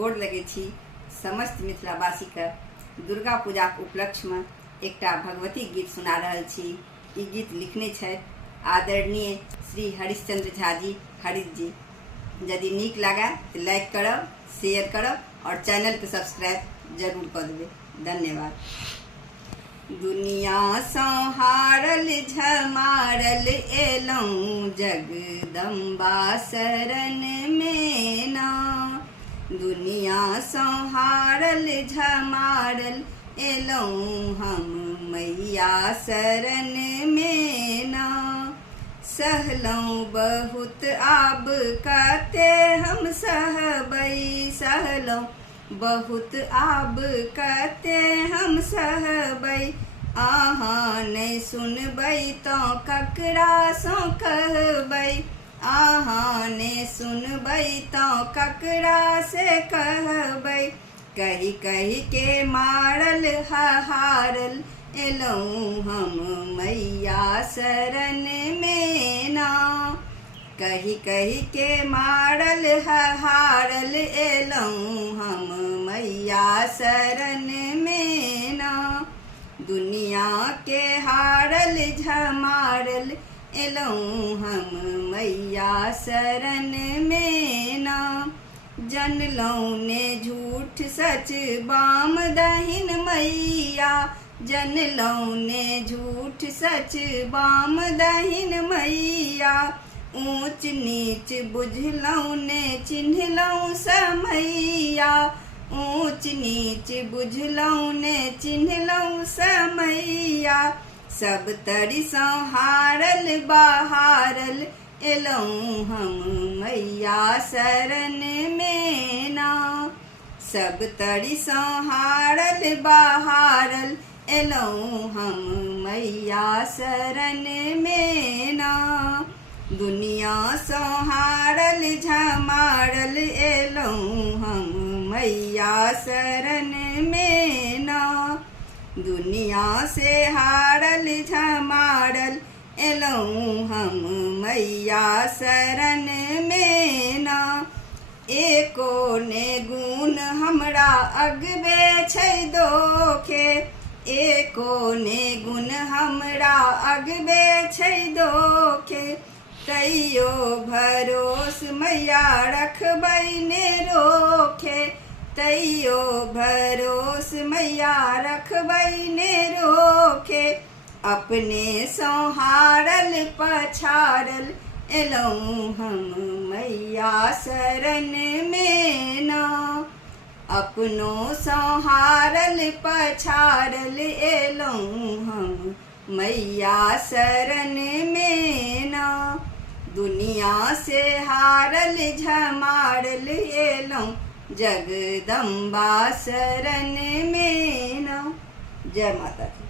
गोर लगे छी समस्त मिथिलावासी के दुर्गा पूजा के उपलक्ष्य में एकटा भगवती गीत सुना रहल छी। ई गीत लिखने छथि आदरणीय श्री हरिश्चंद्र झा जी हरिश जी। यदि नीक लगे तो लाइक करब, शेयर करब और चैनल के सब्सक्राइब जरूर कर देबे। धन्यवाद। दुनिया संहारल झमारल एलौं जगदम्बा शरण में ना। दुनिया संहारल झमारल एलौं हम मैया शरण में ना। सहलौं बहुत आब कते हम सहबै, सहलौं बहुत आब कते हम सहबै। अहाँ नहीं सुनबै तो ककरा सँ कहबै, अहाँ ने सुनबै तो ककरा से कहबै। कही कही के मारल हारल एलौं हम मैया शरण में ना। कही कही के मारल हारल एलौं हम मैया शरण में ना। दुनिया के हारल झमारल एलौं हम मैया शरण में ना। जनलौं ने झूठ सच बाम दहिन मैया, जनलौं ने झूठ सच बाम दहिन मैया। ऊंच नीच बुझलौं ने चिन्हलौं समैया, ऊंच नीच बुझलौं ने चिन्हलौं समैया। सब तरी संहारल बहारल एलौं हम मैया शरण में ना। सब तरी संहारल बहारल एलौं हम मैया शरण में ना। दुनिया संहारल झमारल एलौं हम मैया शरण में ना। दुनिया से हारल झमारल एलौं हम मैया शरण में ना। एको ने गुण हमरा अगबे छै दोखे, एको ने गुण हमरा अगबे छै दोखे। तैयो भरोस मैया रखबै ने रोखे, तैयो भरोस मैया रखबै ने रोखे। अपने संहारल पछारल एलौं हम मैया शरण में ना। अपनो संहारल पछारल एलौं हम मैया शरण में ना। दुनिया से हारल झमारल एलौं जगदम्बा शरण में ना। जय माता दी।